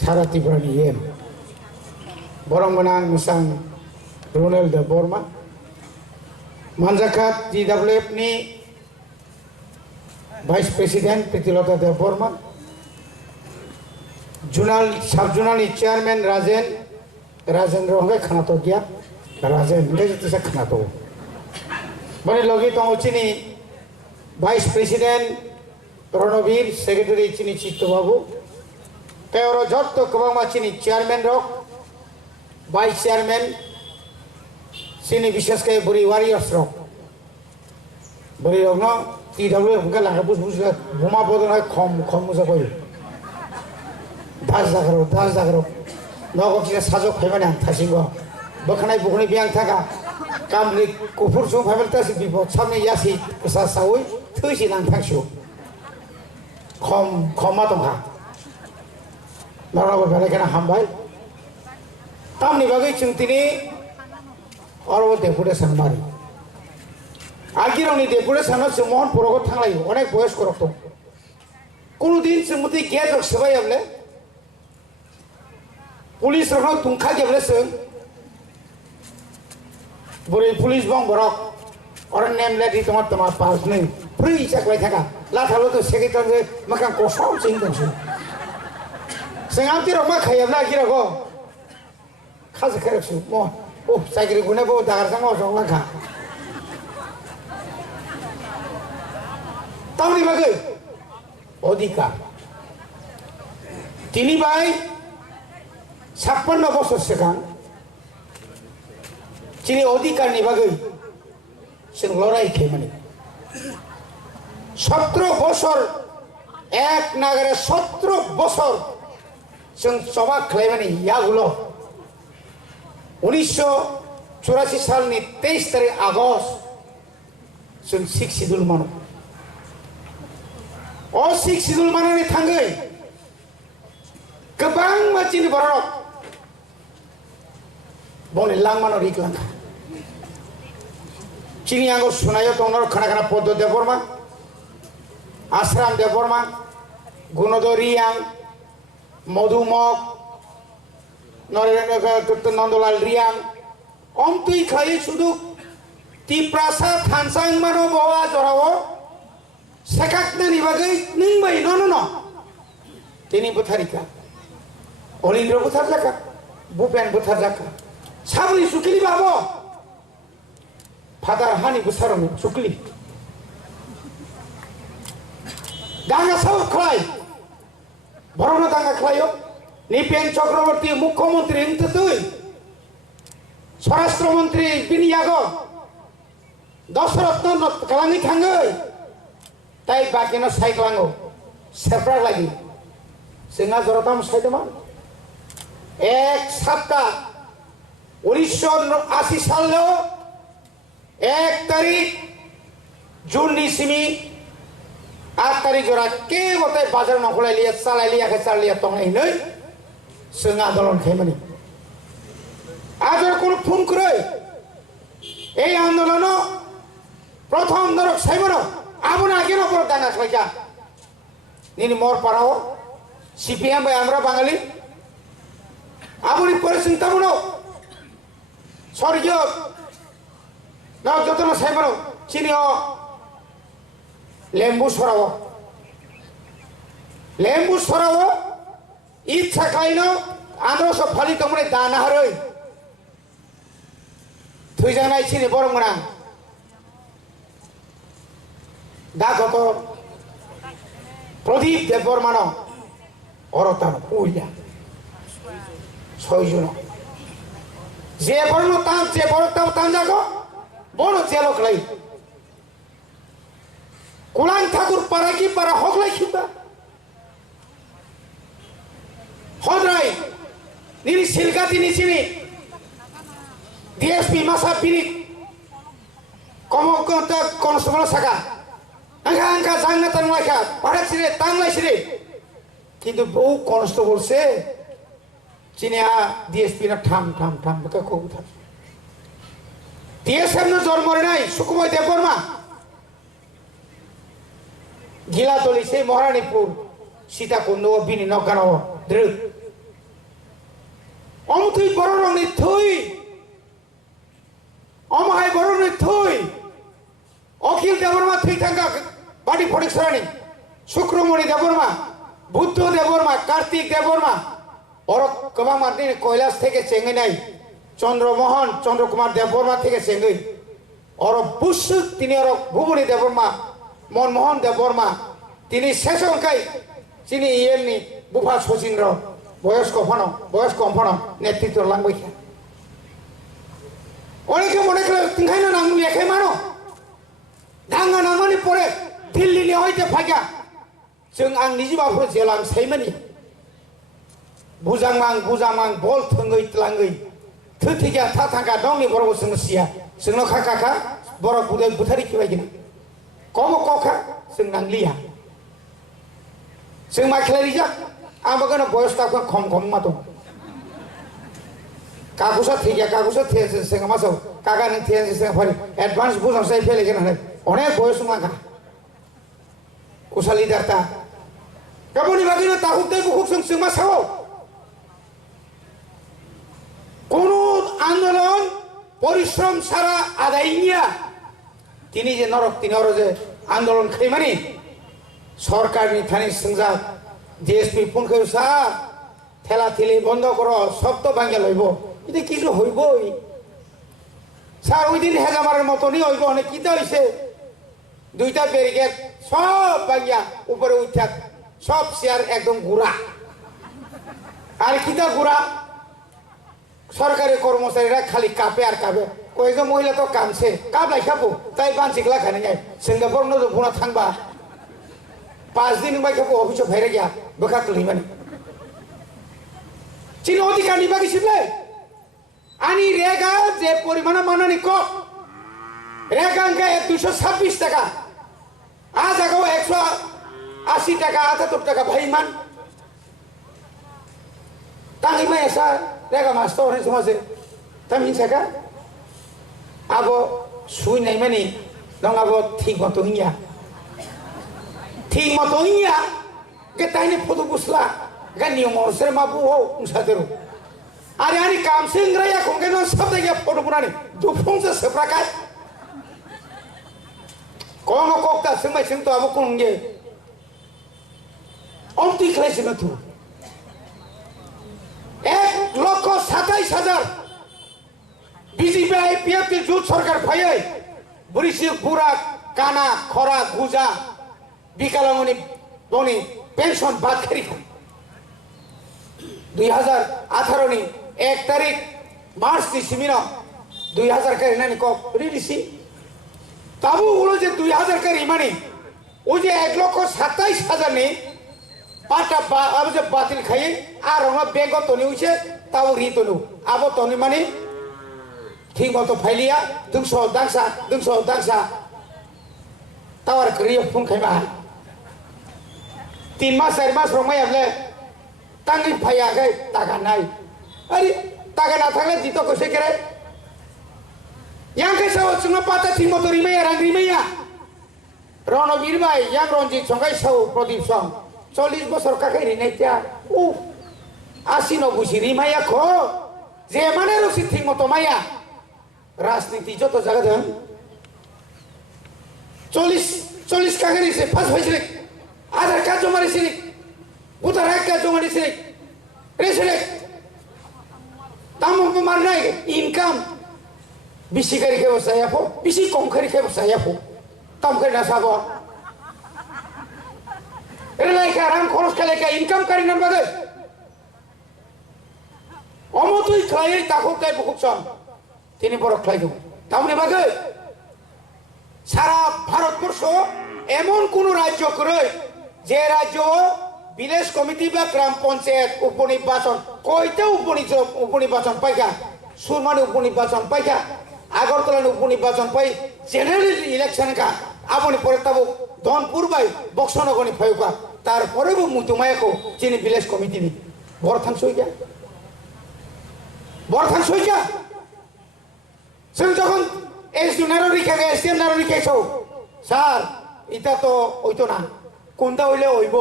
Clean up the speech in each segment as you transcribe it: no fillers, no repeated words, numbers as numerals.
सारा त्रिपुरानि एम बरं गोनां मोसां रुनेल देव बर्मा मानजाखात GWF नि भाइस प्रेसिडेंट प्रीतिलता देव बर्मा जुनाल सब जुनालनि चेयरमैन राजेंद्र हंगे खानातो गया राजेंद्र जितसे खानातो बने लगी तो चिनी भाइस प्रेसिडेंट रणवीर सेक्रेटरी चिनी चित्तो बाबू तेरो जब तो कबांग चिनी चेयरमैन रok भाइस चेयरमैन चिनी विशेष के बुरी वारियर्स रok बुरी रok no TWF का लगा बुझ बुमा बोदन है खम मुझे कोई दास जागरो नगो किसी साजो खाइबाने आं थासिंगो बखनाय बुखनाय बियां थाका कामनि कुफुर सु फाइबेलता सि बिपद सामने यासि कुसा सावै थैसि नां थांसु खमा दंहा नराबो बेलेगना हामबाय तामनि बागै चिंतिनि अरबो डेपुटेशन मारि आगिरावनि डेपुटेशनाव जों महन पुरगो थांलायो अनेक बयस करक दं कुनु दिन जों मते गेजर सबायब्ले पुलिस रखना तुंखा जेबले जों बुरै पुलिस बं बरक और नेम लेडी तमा पास नै फ्री जाबाय थाका लाथालो तो सेक्रेटारि मका कोसाव सिं दंसु जों आंति रकमा खायाब्ला गिरागो खाज खरेसु म ओ साइग्रि गुने बो दागारजांग जंलाखा तावनि बागै अधिकार तिनि बाय 56 বছর सिगां चिनि अधिकारनि बागै जों लड़ाई खालामो 17 বছর एक नागारे 17 বছর जों सभा खालामो यागुलो 1984 सालनि 23 तारिख आगस्ट जों 6 शिड्यूल मानो ओ 6 शिड्यूल मानानै थांगै गोबां मानसिनि बरक बने लांमानो रिक्लांखा चिनी आंगो सुनायो तंगनर खाना पद्म देव बर्मा आश्राम देव बर्मा गुणोदय रियां मधुमक नरेंद्र नंदलाल रियां अमतुई खाई शुद्ध तिप्रासा थानसांग मानो बावा जरावो सेकाकने निबागै निंबाय न तिनी बुथारिका अलिंद्र बुथार जाका भूपेन बुथार जाका साबरी सुखिली बाबो फादार हानि बुसारनो सुखिली दांगा सब खलाय भरनो दांगा खलायो निपेन चक्रवर्ती मुख्यमंत्री इंततुई स्वराष्ट्र मंत्री बिनियागो दशरत्न कलांगी थांगै ताई बाकिनो साइक्लांगो सेप्रा लागि जोंहा जरताम साइदमान एक सप्ताह 1980 साल 1 तारीख जून निसिमी 8 तारीख जरा के बताय बाजार नखलाय लिया चालाय लिया के चाल लिया तंग नै जों आंदोलन खालामो आजर कोन फोन करे ए आंदोलन प्रथम दरक साइबनो आबुना केन पर दाना खायजा निनि मोर पाराओ सीपीएम भाई আমরা বাঙালি आबुनि परिचिंता बनो स्वर्गीय ना जतन साइबनो चिनियो लेम्बु सरावो इच्छा खाइनो आंद्रस फालि तमने दाना हरै थैजानाय चिनि बरंगना दा गत प्रदीप देव बर्मानो अरतान उइया 6 जन जे बरनो तान जे बरताव तान जागो बड़ जेलक लाई कुलां ठाकुर पारा की पारा हगलाई खिबा हद्राय निनि सिलगाति निसिनि डीएसपी मासा बिनि कमकता कनस्टेबल सागा आंका जांना तांलायखा पारा सिरे तांलाय सिरे किंतु बहु कनस्टेबल से चिनिया डीएसपी ना ठाम बका को उठा डीएसएम न जन्म নাই सुकुमाय देव बर्मा गिलातली से महारानीपुर सीताकुंड बिनि नगानाव द्रु অমথুই বড় রঙের থুই অমহাই বড় রঙের থুই অখিল দেববর্মা থুই থাকা বাড়ি ফটেশ্বরানী শুক্রমণি দেববর্মা বুদ্ধ দেববর্মা কার্তিক দেববর্মা ওর গোবাং মার্দিন কৈলাস থেকে চেঙ্গে নাই চন্দ্রমোহন চন্দ্রকুমার দেববর্মা থেকে চেঙ্গই ওর বুসু তিনি ওর ভুবনী দেববর্মা মনমোহন দেববর্মা তিনি শেষ অঙ্কাই তিনি এমনি বুফা শচীন্দ্র বয়স্ক অম্ফানো নেতৃত্ব লাঙ্গইখা অনেকে মনে করে তিনখাইনা নাম লেখাই মানো দাঙ্গা নামানি পরে দিল্লিनि হইতে ফাইকা जों आं निजिबाफोर जेलां सैमनि बुजामां बल थोंगै तलांगै थोथिगा था थांगा दंनि बरबो जों सिया जोंनो खाखाखा बर बुदै बुथारि खिबायगिना कम कखा जों नांलिया जों माखलारिजा आमगोना बयस ताखौ खम मा दं कागुसा थैया कागुसा थेसे जों मासौ कागा नों थेसे जों फारि एडभान्स बुजांसाय फेलेगोन होननाय अनेक बयस माखा उसाली दारता गाबोननि बागैनो ताहुकदै बुकुक जों मा सावो কোনো আন্দোলন পরিশ্রম ছাড়া আদায় নিয়া তিনি যে নরক তিনি যে আন্দোলন খাইমানি সরকারনি থানি সংজা ডিএসপি ফোন করে স্যার ঠেলা ঠেলি বন্ধ করো শব্দ ভাঙ্গা লইব এটা কিছু হইবই স্যার ওই দিন হেজামারের মতনই হইব অনেক কিতা হইছে দুইটা ব্যারিকেড সব ভাঙ্গা উপরে উঠা সব চেয়ার একদম গুড়া আর কিতা গুড়া সরকারি কর্মচারীরা খালি কাপে আর কাপে কয়েকজন মহিলা তো কামছে কাপ লাইখাবো তাই বানচিকলা খানে যায় সিঙ্গাপুর নজর বুনা থাকবা 5 দিন বাই খাবো অফিসে ফেরে গিয়া বোকা তুলি মানে চীন অধিকার নিবা গেছিলে আনি রেগা যে পরিমাণ মানানি কম রেগা আঙ্কা 226 টাকা আজ আগাও 180 টাকা 78 টাকা ভাইমান tangi mah esa rega master ni semua se tamin saka abo sui nai mani dong abo thik motonya ke tani photo busla ga niyo ser mabu ho unsaderu are ani kam singra ya konge no sabda ya photo punani du phong se seprakai kono kokta semai sim to abo konge omti khlai na tu 1,27,000 BJP IPF জোট সরকার ভাইয়ে বরিশি পুরা কানা খরা গুজা বিকালাঙ্গনি বনি pension বাদ করি 2018 নি 1 তারিখ মার্চ নি সিমিনো 2000 করে নানি ক রিলিসি তাবু উলো যে 2000 করে ইমানি ওই যে 1,27,000 নি পাটা আবো যে বাতিল খাই আর রঙা বেগ তনি উইছে তাও রি তনু আবো তনি মানে ঠিক মতো ফাইলিয়া 200 দাংসা তাওয়ার করিয়া ফোন খাইবা 3 মাস 4 মাস রঙাই আবলে টাঙ্গি ফাইয়া গাই টাকা নাই আরে টাকা না থাকলে দিত কইছে করে yang kaisa sunga pata ঠিক মতো রিমাইয়া রাং রিমাইয়া রণবীর ভাই yang রঞ্জিত সঙ্গাই সাউ প্রদীপ সং 40 বছর কাকে রিনাইতা ও 80-90 রিমাইয়া খো যে মানে রসি ঠিক মতো মাইয়া রাজনীতি যত জায়গা দেন 40 কাকে রিছে ফাস হইছে আধার কার্ড জমা রিছে ভোটার কার্ড জমা রিছে রেশনে তামো মার নাই ইনকাম বেশি করে খেয়ে বসে যাবো বেশি কম করে খেয়ে বসে যাবো তাম করে না সাবো রেলাইকা রাম খরচ খেলাইকা ইনকাম করি না বাদে অমতুই খাই তাকো তাই বুকছন তিনি বড় খাই দেব তামনে বাদে সারা ভারতবর্ষ এমন কোন রাজ্য করে যে রাজ্য বিলেজ কমিটি বা গ্রাম পঞ্চায়েত উপনির্বাচন কয়টা উপনির্বাচন পাইকা সুরমানে উপনির্বাচন পাইকা আগরতলার উপনির্বাচন পাই জেনারেল ইলেকশন কা আপনি পরে তাবো ধনপুর বাই বক্সনগনি ফাইকা তারপরেও মুতুমায়াকো চিনি ভিলেজ কমিটি নি বরথান সইকা সে যখন এসডি নাররিকা এসডিএম নাররিকা সব স্যার এটা তো ওইতো না কোনটা হইলে হইব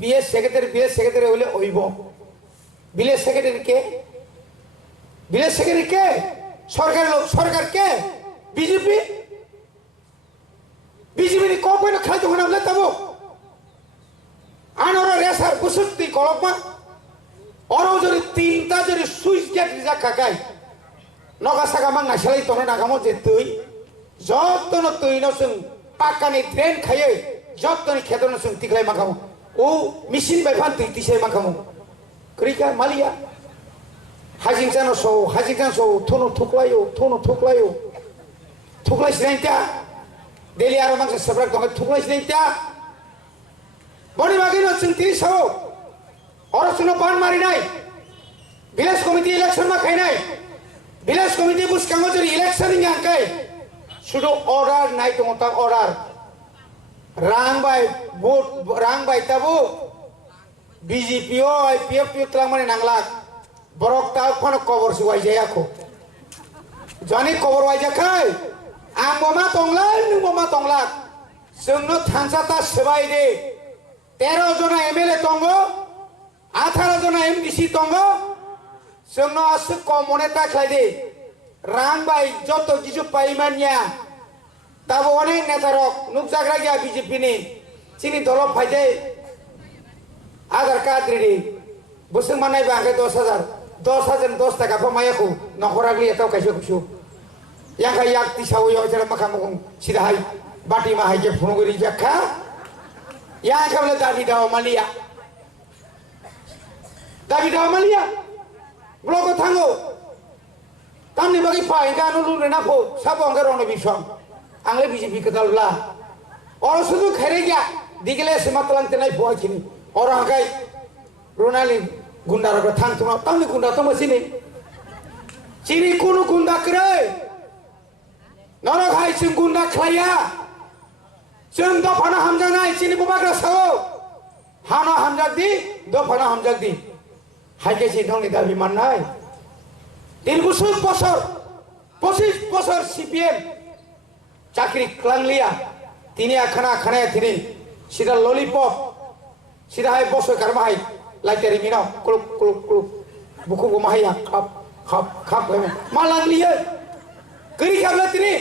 বিএস সেক্রেটারি হইলে হইব ভিলেজ সেক্রেটারি কে ভিলেজ সেক্রেটারি কে সরকারের লোক সরকার কে BJP BJP ni kok pun khai tu mana boleh tahu anora resar busutti kolokma orang jadi tinta jadi switch gate bisa kakai noga sagamang nasalai tono nagamo jetui jottono tuino sung pakani drain khaye jottono khetono sung tiklai makamo o machine bai phan tui tisai makamo krika malia hajingsan so tono thuklayo thuklai sinta Deli arah mangsa sebrak tongkat thuklai sinta boni bagino sung tiris ho orang suno pan mari nai village committee election ma khai nai village committee bus kango jori election yang kai sudo order nai tongta order rang bai tabu BJP o IPF telah mani nanglak borok tau kono cover suai jaya ko jani cover wai jakai ang boma tonglat sungno thansa ta sebai de 13 jona MLA tongo 18 jona MDC tongo sungno asuk komone ta khlai de rang bai joto jisu paimanya tabo onek netarok nukjagra gya BJP ni chini dolop phaide aadhar card ready busung manai bangke 10,000 10 taka pamayaku nokoragli atau kaisyo kusu yang kayak tisau yo cara makamung sidahai bati mahai je phunuguri jakha yang kamle David Amalia blogo thango tamni bagi pai kan ulu na pho sabong garone bisong angle BJP ketalula orang sudu khere gya digile sematlang tenai pho chini orang kai Ronalin gundara ko thang tuma tamni gunda to masini chini kunu gunda kre noro khai chung gunda khlaya chung do phana hamjang nai chini bubagra sao hana hamjak di do phana hamjak di haike chi dongni dabi mannai 3 বছর 25 বছর CPM চাকরি ক্লাংলিয়া তিনি খানা তিনি সিধা lollipop সিধা high বসে কারমাই লাইটারি Mainau Glück বুকু মাহাইয়া খাপ মালাংলিয়া করি খাবলা তিনি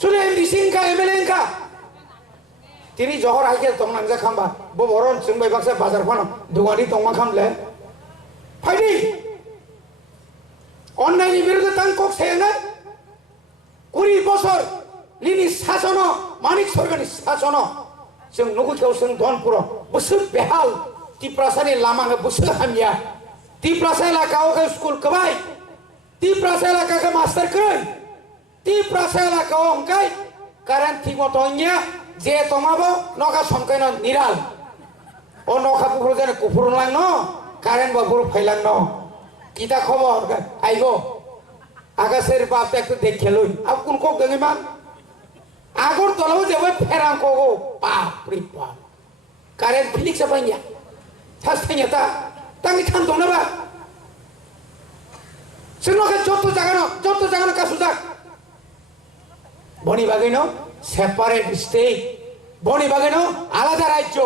শুনে MDC का MLA का তিনি জহর হাইকে তংনাংজা খামবা বরন जोंबाय बाक्सा बाजार फानो दुगानि तंमा खामले फाइदि অন্যায়ের বিরুদ্ধে তাঙ্কক সেনা 20 বছর লিনি শাসন মানিক সরকারি শাসন जों নগুকেও जों ধনপুর বসু বেহাল টিপ্রাসানি লামাঙ্গে বসু হামিয়া টিপ্রাসা এলাকাও স্কুল কবাই টিপ্রাসা এলাকাকে মাস্টার কই টিপ্রাসা এলাকাও অঙ্কাই কারেন্ট ঠিক মতো অন্য যে তোমাবো নগা সংকাইন নিরাল ও নখা পুকুর যেন কুফুর লাং কারেন্ট বাবুর ফাইলাং ন kita খবর আইগো আকাশের বাপ একটু দেখে লই আপ কোন কোক দেই মান আগর তলাও যাবে ফেরাং কোগো বাপরে বাপ কারেন্ট ফিলিক্স পাইয়া সাস্তাইয়া তাঙ্গি থান দং না বা সেনকে যত জায়গানো কাসুজাক বনি বাগাইনো সেপারেট স্টেট বনি বাগাইনো আলাদা রাজ্য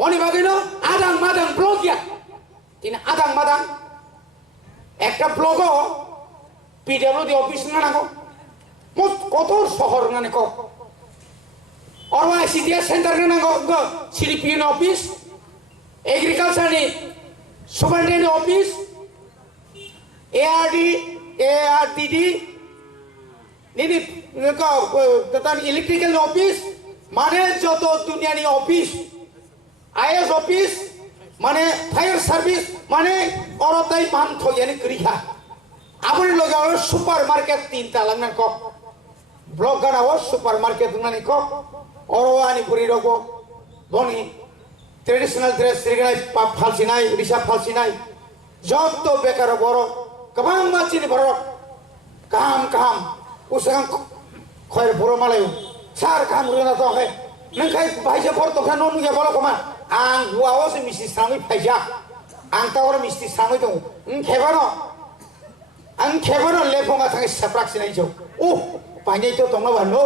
বনি বাগাইনো আদাং মাদাং ব্লকিয়া তিনি আদাং মাদাং একটা ব্লগ PWD অফিস না নাগো কত শহর না নাগো অরবা সিডিএস সেন্টার না নাগো সিডিপিএন অফিস এগ্রিকালচার নি সুপারিনটেন্ডেন্ট অফিস ARDD নিদি তখন ইলেকট্রিক্যাল অফিস মানে যত দুনিয়ানি অফিস IS অফিস মানে ফায়ার সার্ভিস মানে অরতাই মান থইয়ানি করিহা আপনি লগাও সুপার মার্কেট তিনটা লাগনা ক ব্লক গানাও সুপার মার্কেট নানি ক অরওয়ানি পুরি রগো বনি ট্রেডিশনাল ড্রেস সিগাই পাপ ফালসিনাই রিসা ফালসিনাই যত বেকার বড় কবাং মাছিনি বড় কাম উসাং খয়ের বড় মালায় সার কাম রুনা তো হে নখাই ভাইসে বড় তো খানো নুয়া বড় কমা आं हुआवसो मिस्ट्रि साङै फाइजा आं तावर मिस्ट्रि साङै दं खेबनो लेफंगा थाङै सेप्राक्सिनाय जौ ओ पाइनै तो दंना बानो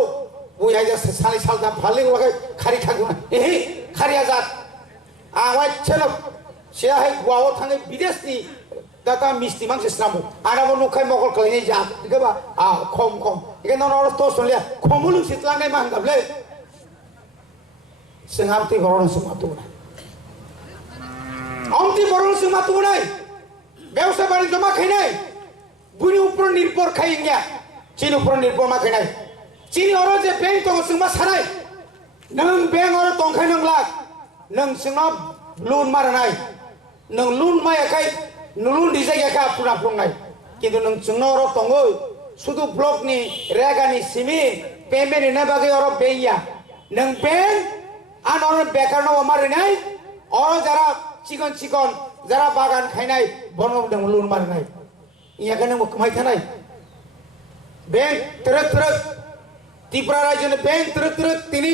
बया जा सानै सालदा फालिं लगे खारि खागुना एहे खारिया जात आवाय चलो सियाहाय हुआव थाङै विदेशनि data misti mang sesnamu ada mau nukai mokol kelenya jam tiga ba kom ikan orang tos soalnya komulu sitlang nih mang gable sengamti boron semua tuh amti boron semua tuh nih ব্যবসা বাণিজ্য মাখাই নাই বুনি উপর নির্ভর খাইয়া চীন উপর নির্ভর মাখাই নাই চীনি অর যে ব্যাংক দङ जोंमा साराय नों बेंक अर दंखाय नों लाख नों जोंना लुन मारनाय नों लुन मायाखाय लुन दिजायगाखा पुना पुंनाय किन्तु नों जोंना अर दङ शुधु ब्लकनि रेगानि सिमि पेमेन्ट होनाय बागै अर बेंया नों बेंक आन अर बेकार न मारनाय अर जारा चिकन चिकन যারা বাগান খাই নাই বনম লুন মার নাই ইয়াখানে কমাই থানাই ব্যাংক তরক তরক ত্রিপুরা রাজ্যের ব্যাংক তরক তরক তিনি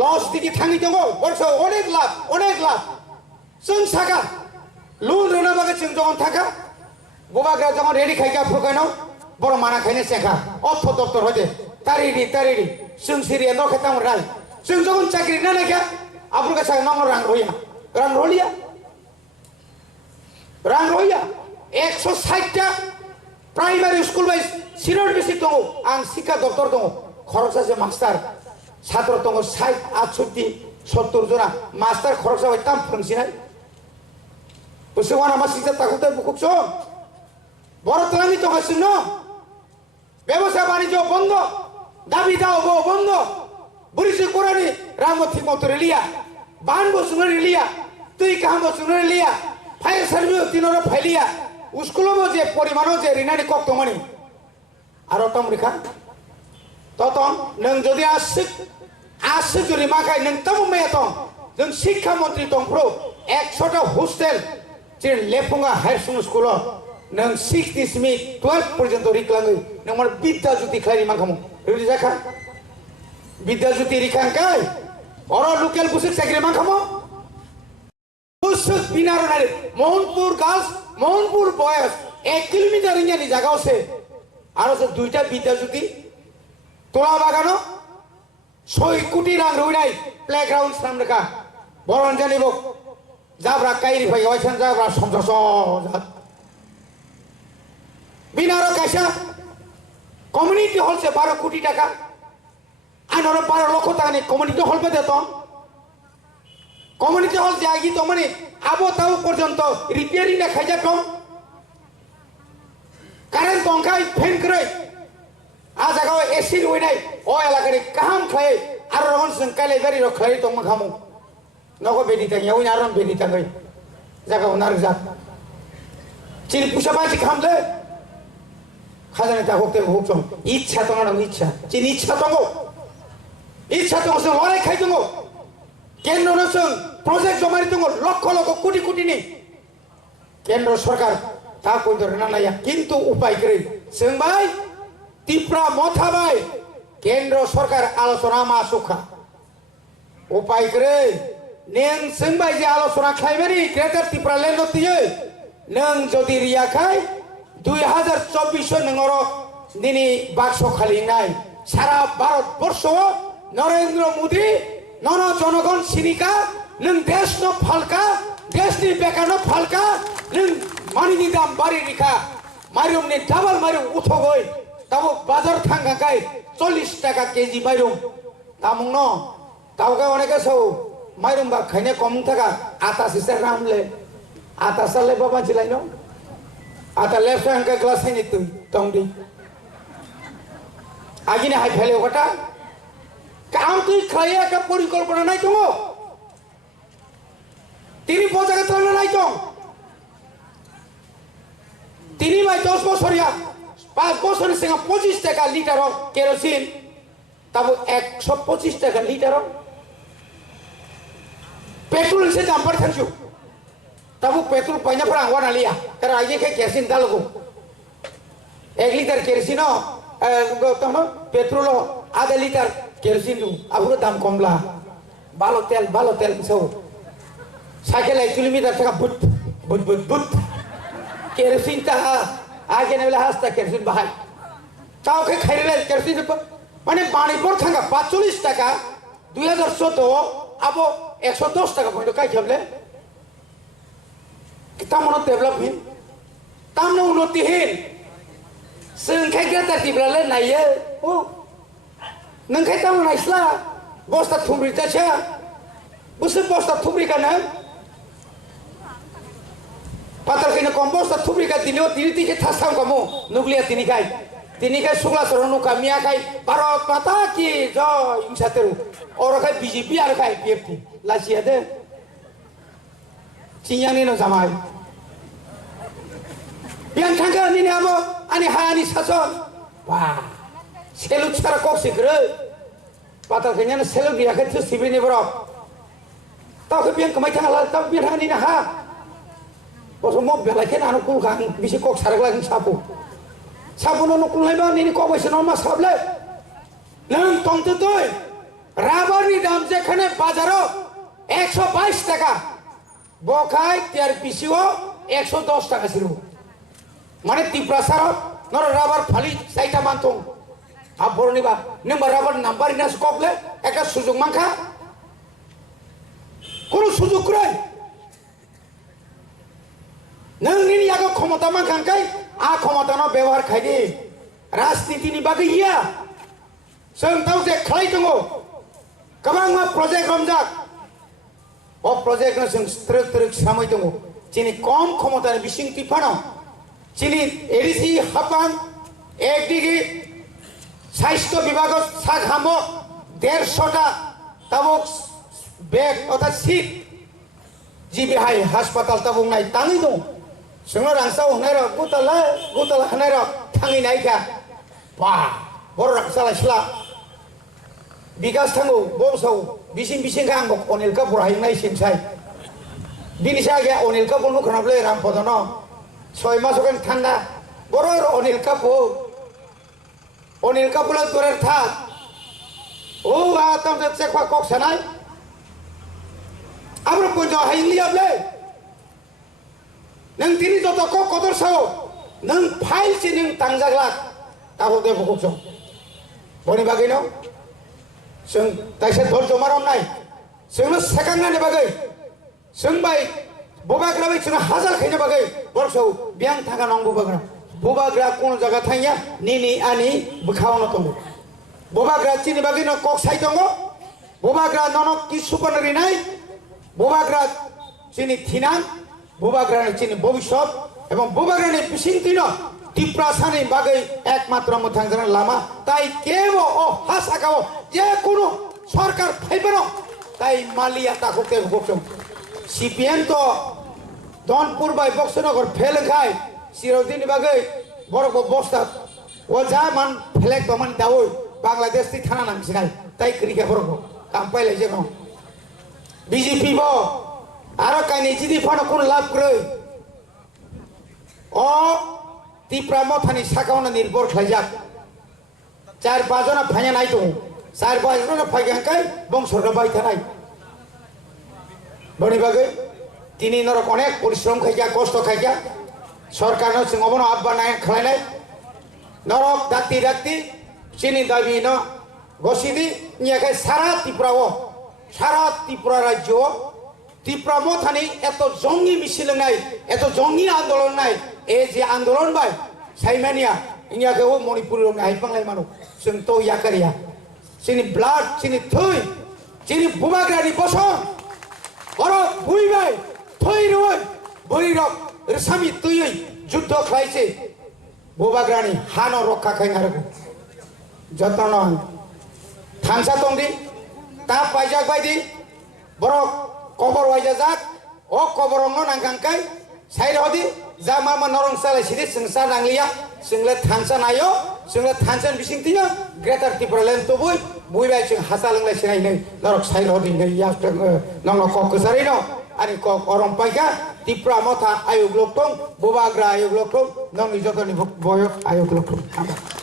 লস দিকে থাকি দङ বর্ষ অনেক লাভ जों সাকা লুন রেনা বাগে जों যখন থাকা গোবাগ্রা যখন রেডি খাইকা ফুকাইনাও বড় মানা খাইনে শেখা অর্থ দপ্তর হইতে তারিডি जों সিরিয়া ন খেতাম রাই जों যখন চাকরি না নাইকা আপনার কাছে নং রাং রলিয়া रां रोया 160टा प्राइमारि स्कुल बाय सिनियर बेसिक दङ आं शिक्षा दप्तर दङ खरसा जे मास्टार छात्र दङ 60 68 70 जना मास्टार खरसा बाय ताम फोरोंसिनाय बोसोवाना मा सिजा ताकुते बुकुकसो बड़ तलानि दङसिनो व्यवसाय बाणिज्य बन्द दाबि दावबो बन्द बुरिसे कोरानि रामथि मथरेलिया बान बसुनरेलिया तुई काम बसुनरेलिया फायर सर्विस तीनों फैलिया स्कूलों में जे परिमाणों जे रिनानी कॉक तो मनी आरो तम रिखा तो नंग जोदी आशिक जोरी माकाय नंग तम में तो जों शिक्षा मंत्री तो प्रो 100टा हॉस्टेल जे लेफुंगा हायर सेकेंडरी स्कूल नंग 6 सिमी 12 पर्यंत रिक्लांगै नंग मन विद्या ज्योति खाली माखमु रिदि जाखा विद्या ज्योति रिखांकाय अरो लोकल बुसिक सागरे माखमु उसक बिनार नारे Mohanpur girls Mohanpur boys 1 kilometre इन्यानी जगह से आरो से दुईटा विद्या ज्योति तोला बागानो 6 कोटी रां रुइनाय प्लेग्राउंड सामनेका बरन जानिबो जाब्रा काइरि फाय वाइसान जाब्रा समजस बिनार कायसा कम्युनिटी हॉल से 12 कोटी टाका आनर 12 लक्ष टाका नि कम्युनिटी हॉल पे देतो कम्युनिटी हॉल जागी तो माने आबो ताऊ पर्यंत रिपेयरिंग ना खाइजा तो कारेन्ट दंखाय फेन करे आ जागाव एसि रुइनाय ओ एलाकानि काम खाय आरो रन जों काइलाइबारि र खाय तो मखामु नगो बेदि तांयाव नारन बेदि तांगै जागाव नारजा चिन पुसा बाजि खामले खाजानि ता होते होचम इच्छा तो ना इच्छा चिन इच्छा तो जों लराय खाय दङ केन्द्र जों प्रोजेक्ट जमारि दङ लक्ष लक्ष कोटी कोटिनि केन्द्र सरकार ता कोइ धरना नाया किन्तु उपाय गैयै जों बाय त्रिपुरा मथाबाय केन्द्र सरकार आलोचना मा सुखा उपाय गैयै नों जों बाय जे आलोचना खालामनानै ग्रेटार त्रिपुरा लेन्ड दियो नों जदि रियाखाय 2024 नोंर दिनै बाक्स खालिनाय सारा भारतबर्षआव नरेन्द्र मोदी नन जनगण सिनिका नों देश न फालका देशनि बेकार न फालका नों मानिनि दाम बारि रिखा माइरंनि डाबल माइरं उठगै ताबो बाजार थांगाखाय 40 टाका केजि माइरं तामुं न तावगा अनेक सौ माइरं बा खायने कम थाका आटा सिसे रामले आटा साले बाबा जिलाय न आटा लेफ्ट हैंड का ग्लास है नि तुम तंगदी आगिने हाय फैले गटा काम तुई खाया का परिकल्पना नाय दङ তিনি বজাকে তোলা নাই তো তিনি বাই 10 বছরিয়া 5 বছরের সঙ্গে 25 টাকা লিটার কেরোসিন তাবো 125 টাকা লিটার पेट्रोल से दाम पर थांसु ताबो पेट्रोल पाइना पर आंगवा नालिया तर आइजे के केरोसिन दालगो 1 लिटर केरोसिन तम पेट्रोल आधा लिटर केरोसिन आबो दाम कमला बालो तेल सौ साइकेल 1 किलोमीटर तक बुट केरोसिन ता आगे नेला हस्ता केरोसिन बाहाय ताव के खाइले केरोसिन माने बाणीपुर थांगा 45 टाका 2014 आबो 110 टाका पॉइंट काय खेबले किता मन development tamno unotihin sengkai gata tibrale naye nengkai tamu naisla bosta thumri tacha busu bosta thumri kana patal kena komposta thumri ka dinio tini ke thasam kamu nuklia tini kai sugla soronu kamia kai Bharat Mata ki joy ingsateru ora kai BJP ar kai PFP lasia de cinyani no samai yang tangga ni amo ani hani sason wah selu cara kok segera patal kenya selu dia kan tu sibini bro tau ke biang kemai tanggal tau biang hani na ha bos mo bela ken anu kul kan bisi kok sarak lagi sapu no kul lai ba ni kok wes normal sable nang tong tu toy rubber নি দাম যেখানে বাজারও 122 টাকা বখায় তার পিছিও 110 টাকা ছিল মানে তীব্রাসার নর রাবার ফালি সাইটা মানতং আবরনিবা নম্বর রাবার নাম্বার ইনাস কবলে একটা সুযোগ মানখা কোন সুযোগ রয় নং নিনি আগো ক্ষমতা মানখানকাই আ ক্ষমতানো ব্যবহার খাইদি রাজনীতিনি বাগै ইয়া जों ताव जे खालाय दङ गोबां मा प्रजेक्ट रमजाक अ प्रजेक्ट जों ट्रक ट्रक सामै दङ जिनि कम क्षमतानि बिसिं तिफानो जिनि एडिसि हापान एकदिगि স্বাস্থ্য বিভাগ সাখামো 150টা তাবক বেড অর্থাৎ সিট জিবিহাই হাসপাতাল তাবক নাই তাङै दं जोङो रांसाव होनाय र गुतला होनाय र थाङै नायखा बा बर' रांसालायस्ला बिगास थांगौ बंसाव बिसिं गांगौ अनिलका बरहायनाय सिनसाय बिनिसा आगे अनिलका बनु खनाबले रामपदन 6 मास होगोन थान्दा बर' अनिलका बो अनिलका बुला दुरेर था ओ आ तम से खा कक सनाय आब्र पुंज हाइलियाबले नों तिनि जत क कदर साव नों फाइल सि नों तांजाग्ला ताबो दे बकक जों बनि बागैनो जों दाइसे धर जमाराम नाय जोंनो सेकांनानि बागै जों बाय बबाग्राबै जों हाजार खायनो बागै बरसौ बियां थांगा नांगौ बाग्रा बबाग्रा कोन जागा थाइया निनि आनि बखावनो दङ बबाग्रा चिनि बागै न कक साइ दङ बबाग्रा ननक कि सुपनरि नाय बबाग्रा चिनि थिनां बबाग्रा चिनि भबिष्यत एवं बबाग्रानि बिसिंतिनो টিপ্রাসানি বাগৈ একমাত্র মথাংজনা লামা তাই কেব ও হাসাকাও যে কোনো সরকার ফাইবেন তাই মালিয়া তাকতে বকম সিপিএম তো দনপুর বাই বক্সনগর ফেল খায় সিরোদিন বাগৈ বড় বস্তা ও যা মান ফেলেক তো মান দাও বাংলাদেশ তি থানা নামছিনাই তাই ক্রিকে বড় কাম পাইলে যে বিজেপি ব আর কাইনি জিদি ফোন কোন লাভ করে ও तीप्रा मथानी साकाउन निर्भर खाइजाक 4-5 जना फाइना नाय दं 4-5 जना फाइगांकाय बंसरगा बाय थानाय बनि बागै तिनि नरक अनेक परिश्रम खाइजा कष्ट खाइजा सरकारनो जों अबनो आब्बा नाय खालायनाय नरक दाक्ति चिनि दाबि न गसिदि नियाखाय सारा त्रिपुरा राज्य त्रिपुरा मथानी एत जंगि मिसिलनाय एत जंगि आंदोलन नाय ए जे आंदोलन बाय साइमानिया इनिया के वो मणिपुर में हाइपांलाय मानो जों तो याकारिया सिनि ब्लाड सिनि थै सिनि बुबाग्रानि बसन बर बुइबाय थै रोय बरिरक रसामि तयै युद्ध खाइसे बुबाग्रानि हानो रक्षा खाइनारगो जतन थांसा दंदि ता पाइजाक बायदि बर कबर वाइजाक ओ कबरंनो नांगांकाय साइरहदि जा मा नरं सालाय सिदि संसार नांलिया जोंले थांसा नायो जोंले थांसा बिसिंतिनो ग्रेटार त्रिपुरालेन तो बुइबाय जों हासा लोंलाय सिनाय नै नरक साइरहदि नै या नंग क कसारिनो आनि क अरम पाइका त्रिपुरा मथा आयुग लोकटं बुबाग्रा आयुग लोकटं नंग जतनि बय आयुग लोकटं